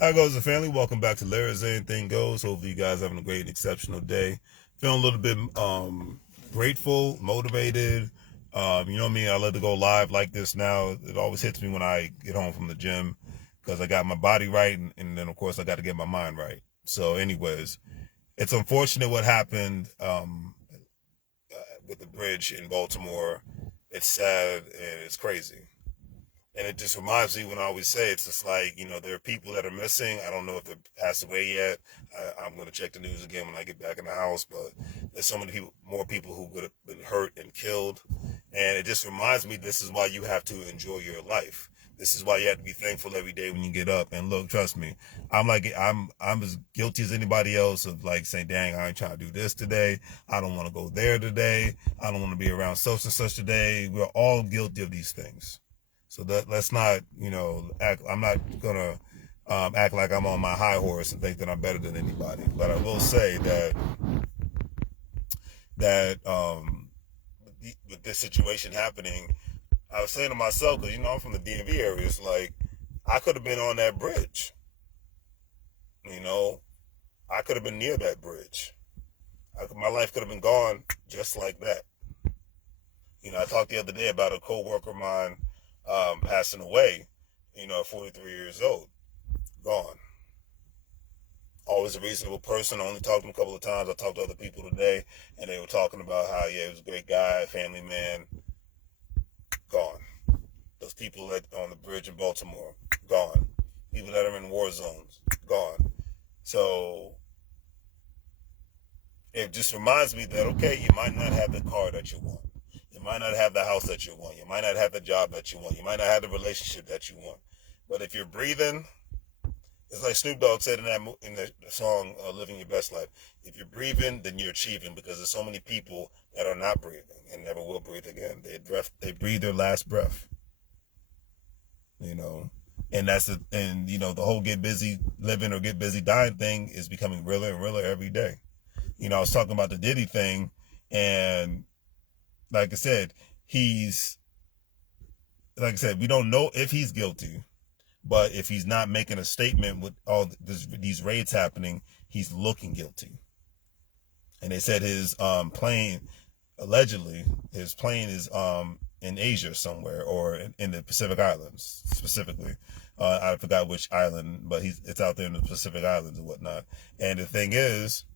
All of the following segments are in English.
How goes the family? Welcome back to Larry's Anything Goes. Hopefully you guys having a great and exceptional day. Feeling a little bit grateful, motivated. You know me, I love to go live like this now. It always hits me when I get home from the gym because I got my body right and then of course I got to get my mind right. So anyways, it's unfortunate what happened with the bridge in Baltimore. It's sad and it's crazy. And it just reminds me when I always say it's just like, there are people that are missing. I don't know if they've passed away yet. I'm going to check the news again when I get back in the house, but there's so many people, more people who would have been hurt and killed. And it just reminds me this is why you have to enjoy your life. This is why you have to be thankful every day when you get up. And look, trust me, I'm as guilty as anybody else of like saying, dang, I ain't trying to do this today. I don't want to go there today. I don't want to be around such and such today. We're all guilty of these things. So let's not, act. I'm not gonna act like I'm on my high horse and think that I'm better than anybody. But I will say that with this situation happening, I was saying to myself, because I'm from the DMV area, it's like I could have been on that bridge. You know, I could have been near that bridge. My life could have been gone just like that. I talked the other day about a coworker of mine passing away. 43 years old, gone. Always a reasonable person. I only talked to him a couple of times. I talked to other people today, and they were talking about how, yeah, he was a great guy, family man, gone. Those people on the bridge in Baltimore, gone. People that are in war zones, gone. So it just reminds me that, okay, you might not have the car that you want. You might not have the house that you want. You might not have the job that you want. You might not have the relationship that you want. But if you're breathing, it's like Snoop Dogg said in the song "Living Your Best Life." If you're breathing, then you're achieving, because there's so many people that are not breathing and never will breathe again. They breathe their last breath. You know, and the whole get busy living or get busy dying thing is becoming realer and realer every day. I was talking about the Diddy thing, and like I said, he's like I said, we don't know if he's guilty. But if he's not making a statement with all these raids happening, he's looking guilty. And they said his plane, allegedly, his plane is in Asia somewhere, or in the Pacific Islands specifically. I forgot which island, but it's out there in the Pacific Islands and whatnot. And the thing is,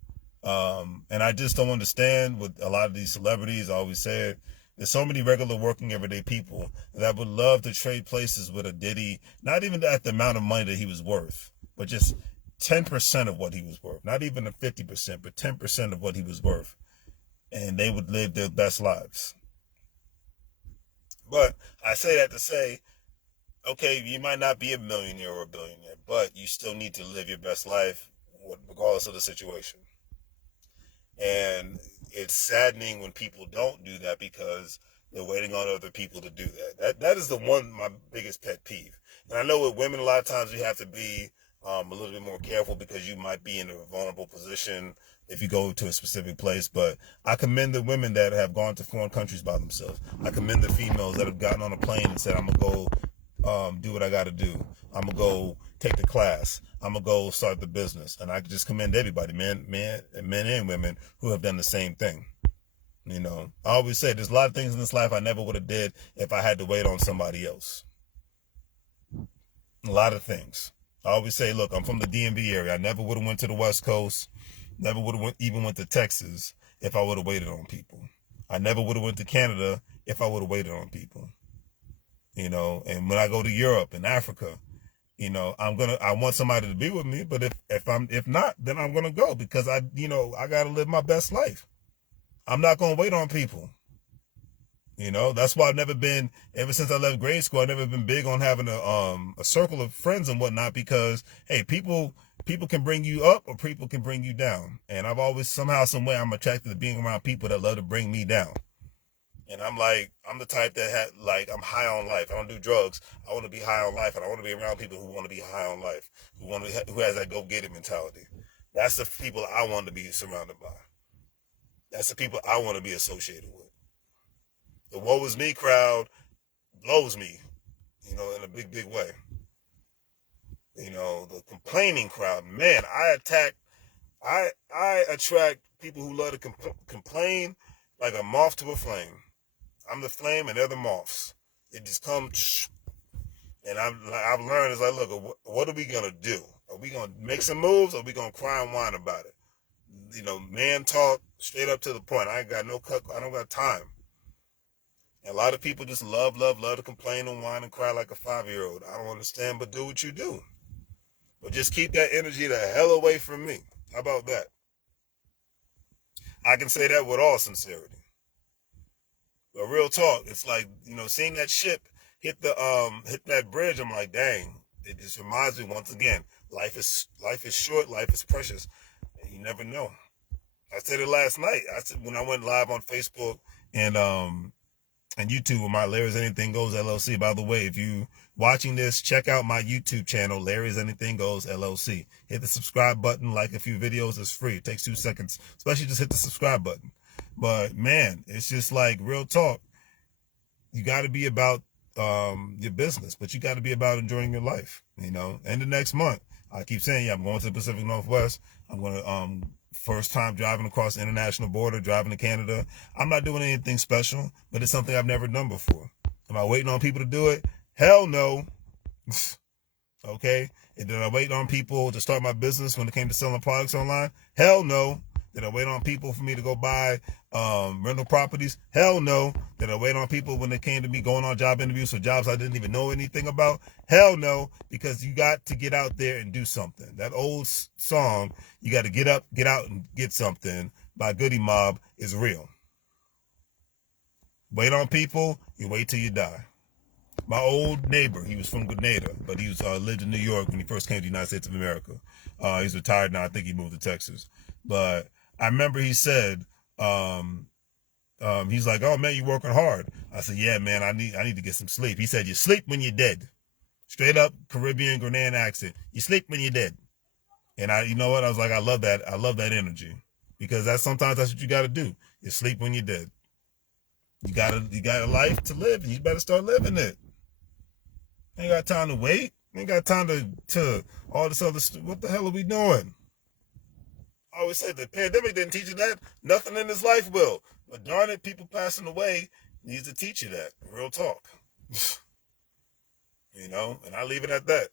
and I just don't understand with a lot of these celebrities. I always say it. There's so many regular working everyday people that would love to trade places with a Diddy, not even at the amount of money that he was worth, but just 10% of what he was worth. Not even a 50%, but 10% of what he was worth. And they would live their best lives. But I say that to say, okay, you might not be a millionaire or a billionaire, but you still need to live your best life regardless of the situation. And it's saddening when people don't do that because they're waiting on other people to do that. That is my biggest pet peeve. And I know with women, a lot of times you have to be a little bit more careful because you might be in a vulnerable position if you go to a specific place. But I commend the women that have gone to foreign countries by themselves. I commend the females that have gotten on a plane and said, I'm going to go do what I got to do. I'm going to go take the class. I'm going to go start the business. And I just commend everybody, men and women, who have done the same thing. I always say there's a lot of things in this life I never would have did if I had to wait on somebody else. A lot of things. I always say, look, I'm from the DMV area. I never would have went to the West Coast. Never would have even went to Texas if I would have waited on people. I never would have went to Canada if I would have waited on people. And when I go to Europe and Africa, I want somebody to be with me, but if not, then I'm gonna go because I gotta live my best life. I'm not gonna wait on people. That's why I've never been, ever since I left grade school, I've never been big on having a circle of friends and whatnot because, hey, people can bring you up or people can bring you down. And I've always, somehow, some way, I'm attracted to being around people that love to bring me down. And I'm the type that I'm high on life. I don't do drugs. I want to be high on life, and I want to be around people who want to be high on life, who has that go get it mentality. That's the people I want to be surrounded by. That's the people I want to be associated with. The woe is me crowd blows me, in a big, big way. The complaining crowd. Man, I attract people who love to complain like a moth to a flame. I'm the flame and they're the moths. It just comes, and I've learned is like, look, what are we gonna do? Are we gonna make some moves? Or are we gonna cry and whine about it? Man talk straight up to the point. I ain't got no cut. I don't got time. And a lot of people just love to complain and whine and cry like a 5-year-old. I don't understand, but do what you do. But just keep that energy the hell away from me. How about that? I can say that with all sincerity. But real talk, it's like, seeing that ship hit that bridge, I'm like, dang. It just reminds me once again, life is short, life is precious, and you never know. I said it last night. I said when I went live on Facebook and YouTube with my Larry's Anything Goes LLC. By the way, if you watching this, check out my YouTube channel, Larry's Anything Goes LLC. Hit the subscribe button, like a few videos. It's free. It takes 2 seconds. Especially just hit the subscribe button. But man, it's just like real talk. You got to be about your business, but you got to be about enjoying your life. And the next month, I keep saying, I'm going to the Pacific Northwest. I'm going to first time driving across the international border, driving to Canada. I'm not doing anything special, but it's something I've never done before. Am I waiting on people to do it? Hell no. Okay. And did I wait on people to start my business when it came to selling products online? Hell no. Did I wait on people for me to go buy rental properties? Hell no. Did I wait on people when it came to me going on job interviews for jobs I didn't even know anything about? Hell no, because you got to get out there and do something. That old song, you got to get up, get out, and get something by Goody Mob is real. Wait on people, you wait till you die. My old neighbor, he was from Grenada, but he lived in New York when he first came to the United States of America. He's retired now. I think he moved to Texas. But I remember he said, he's like, oh man, you working hard. I said, yeah, man, I need to get some sleep. He said, you sleep when you're dead. Straight up Caribbean Grenadian accent. You sleep when you're dead. And you know what? I was like, I love that. I love that energy, because sometimes that's what you got to do. You sleep when you're dead. You got a life to live, and you better start living it. Ain't got time to wait. Ain't got time to all this other stuff. What the hell are we doing? I always say the pandemic didn't teach you that. Nothing in this life will. But darn it, people passing away needs to teach you that. Real talk. And I leave it at that.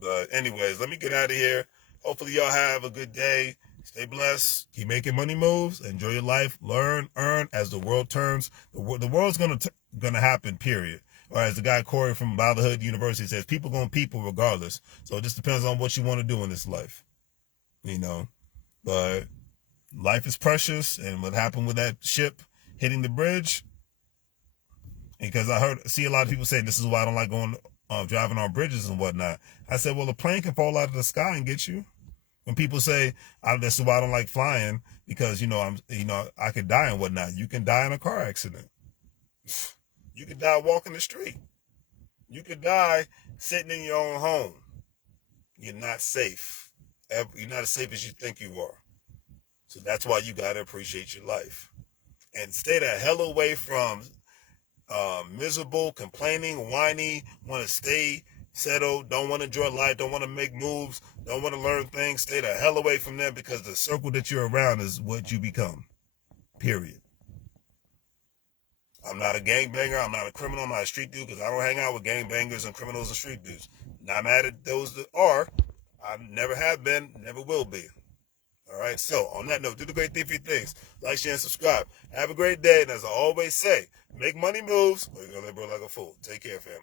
But anyways, let me get out of here. Hopefully y'all have a good day. Stay blessed. Keep making money moves. Enjoy your life. Learn, earn as the world turns. The world's gonna happen, period. Or as the guy Corey from Baltimore University says, people gonna people regardless. So it just depends on what you want to do in this life. But life is precious, and what happened with that ship hitting the bridge, because I see a lot of people say this is why I don't like going driving on bridges and whatnot. I said, well, a plane can fall out of the sky and get you. When people say, this is why I don't like flying, because I could die and whatnot. You can die in a car accident. You could die walking the street. You could die sitting in your own home. You're not safe. You're not as safe as you think you are. So that's why you gotta appreciate your life and stay the hell away from miserable, complaining, whiny, want to stay settled, don't want to enjoy life, don't want to make moves, don't want to learn things. Stay the hell away from them, because the circle that you're around is what you become. Period. I'm not a gangbanger. I'm not a criminal. I'm not a street dude, because I don't hang out with gangbangers and criminals and street dudes. Not mad at those that are. I never have been, never will be. All right, so on that note, do the great thing for your things. Like, share, and subscribe. Have a great day, and as I always say, make money moves, or you're going to live like a fool. Take care, family.